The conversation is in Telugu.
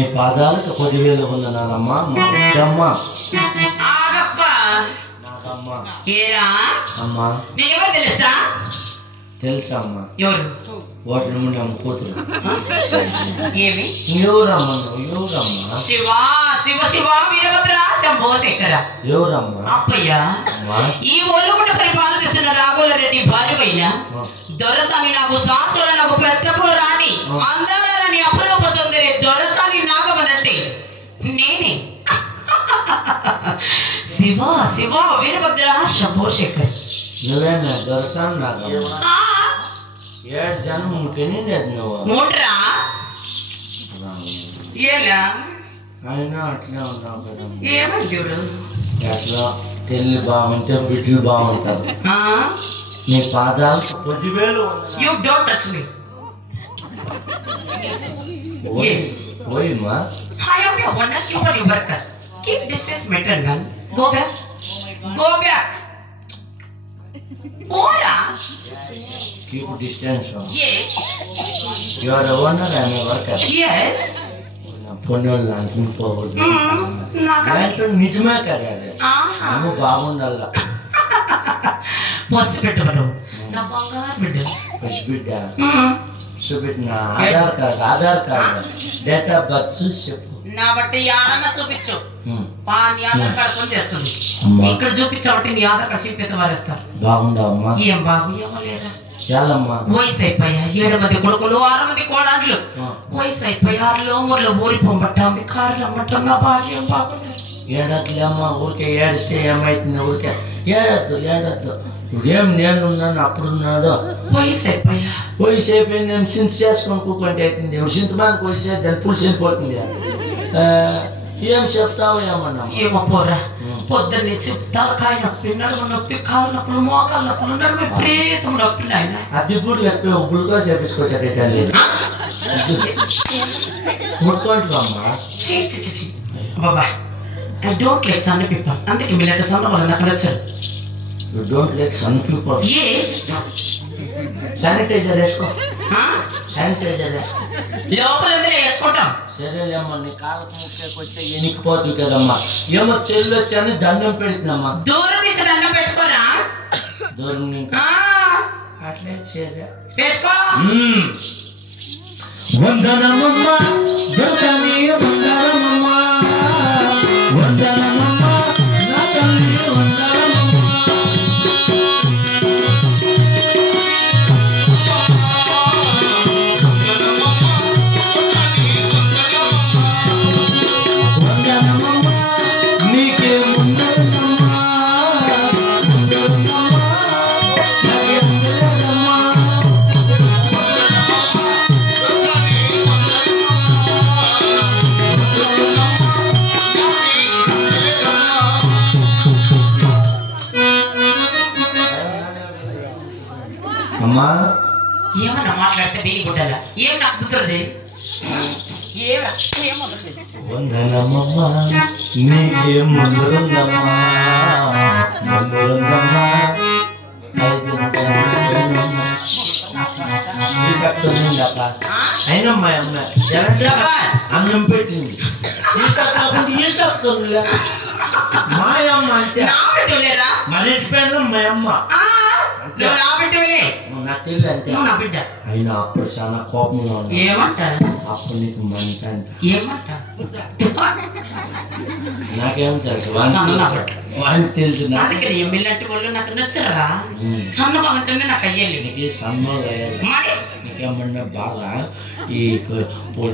నీ పాదాలకు 10,000 వందనాలమ్మా. అమ్మా నాకమ్మా అమ్మా తెలుసా? తెలుసా అమ్మా? ఎవరు? ఓట్ల ముందు అమ్మ కూతురు. ఏమి ఎవరమ్మా నువ్వు? ఎవరమ్మా? శివ శివ శివ వీరభద్ర శంభో శంకర. ఎవరమ్మా? అప్పయ్య, ఈ ఒలుగుంట పరిపాలిస్తున్న రాఘోల రెడ్డి భార్యపైన దొరసాని నాకు శాస్త్రుల నాకు పెద్దపోరాని అందాలని అపరూప సౌందర్య దొరసాని నాగమనంటే నేనే. శివ శివ వీరభద్ర శంభో శంకర్. నువ్వేనా దొరసాని నాగమ్మ? 7 జన్మ తినేది నువ్వు. మూట్రా ఎలా అయినా అట్లే ఉన్నావు కదా. ఏమని చూడు, అట్లా తెల్లి బాగుంటే బిడ్డలు బాగుంటారు. నీ పాదాలకు 10,000 వందనాలు. You don't touch me. Yes. ఓయమ్మా. I am your wonder keeper, your worker. Keep distance maintain, man. Go back. Go back. Ora. Keep distance. Yes. You are the owner, I am a worker. Yes. పొన్నోళ్ళు లాంటి పోవద్దు. దాంట్లో నిజమే కదా అది. నువ్వు బాగుండాల. పసి పెట్టవను నా బంగారు బిడ్డ. పసి బిడ్డ చూపెట్టిన Aadhaar card date of birth చూసి చెప్పు. నా బట్టి ఆనంద చూపించు. నీ ఆధార్ కార్డు కొని చేస్తుంది. ఇక్కడ చూపించాబట్టి నీ ఆధార్ కార్డు చూపితే వారేస్తారు. బాగుండవమ్మా? ఏం బాగు ఏమో లేదా. వయసు అయిపోయా 7 మంది కొడుకులు 6 మంది కోడాలు. వయసు అయిపోయా 6 ఊర్లో ఊరిపోబట్టాము కారులు అమ్మటం. నా భార్య ఏం బాగుంది. ఏడద్దులే అమ్మ, ఊరికే ఏడిస్తే ఏమైతుంది? ఊరికే ఏడద్దు. ఇదేం నేనున్నాను అప్పుడున్నాడు. వయసు అయిపోయా వయసు అయిపోయి నేను సింత చేసుకొని కూకుంటే అవుతుంది. సింతమానికి వస్తే దాని పులుసు వెళ్ళిపోతుంది. ఏం చెప్తావు ఏమన్నా? ఏమో పోరా, పొద్దున్నే తలకాయ నొప్పి, నడుము నొప్పి, కాలు నొప్పులు, మోకాలు నొప్పులు, నడుము విపరీతం నొప్పి. ఆయన అది ఇప్పుడు లేకపోతే గ్లూకోజ్ చేపించుకోవచ్చు. ముట్టుకోండి అమ్మా. బాబా, I don't like sun people. అందుకే మీలాంటి సన్న వాళ్ళని అక్కడ వచ్చారు. You don't like sun people? Yes. Sanitiser వేసుకో. శానిటైజర్ వేసుకో. లోపల వేసుకుంటాం. సరేలేమ్మా, నీ కాళ్ళకు ముక్కకి వస్తే ఎనికిపోతుంది కదమ్మా. ఏమో తెల్లు వచ్చాని దండం పెడుతుందమ్మా. దూరం నుంచి దండం పెట్టుకోరా. దూరం అట్లే పెట్టుకో. వందనమమ్మా దొరకని వందనమమ్మా, వందనమమ్మా నా తల్లి వందనమమ్మా. అమ్మా ఏమన్నా మాట్లాడితే బీని గుట్టాల. ఏం నాకు కుదరదు. వందనమ్మా నీకేం మందులుందమ్మా, మందులుందమ్మా. అయినమ్మా అమ్మ అన్నం పెట్టింది. ఏం చెప్తుందిలే మాయమ్మ అంటే మరెట్టి పేరు మా అమ్మ. నాకు తెలియదు అంతే. అయినా అప్పుడు చాలా కోపంగా ఉంది. ఏమంట అప్పుడు నీకు మంట అంటే ఏమంట నాకేం తెలుసు, వానికి తెలుసు. అందుకని ఎమ్మెల్యేంటి వాళ్ళు నాకు నచ్చరా. సన్న బాగుంటుంది నాకు అయ్యేది. నీకు సన్నోళ్ళు అయ్యాలి. నీకేమన్నా బాగా ఈ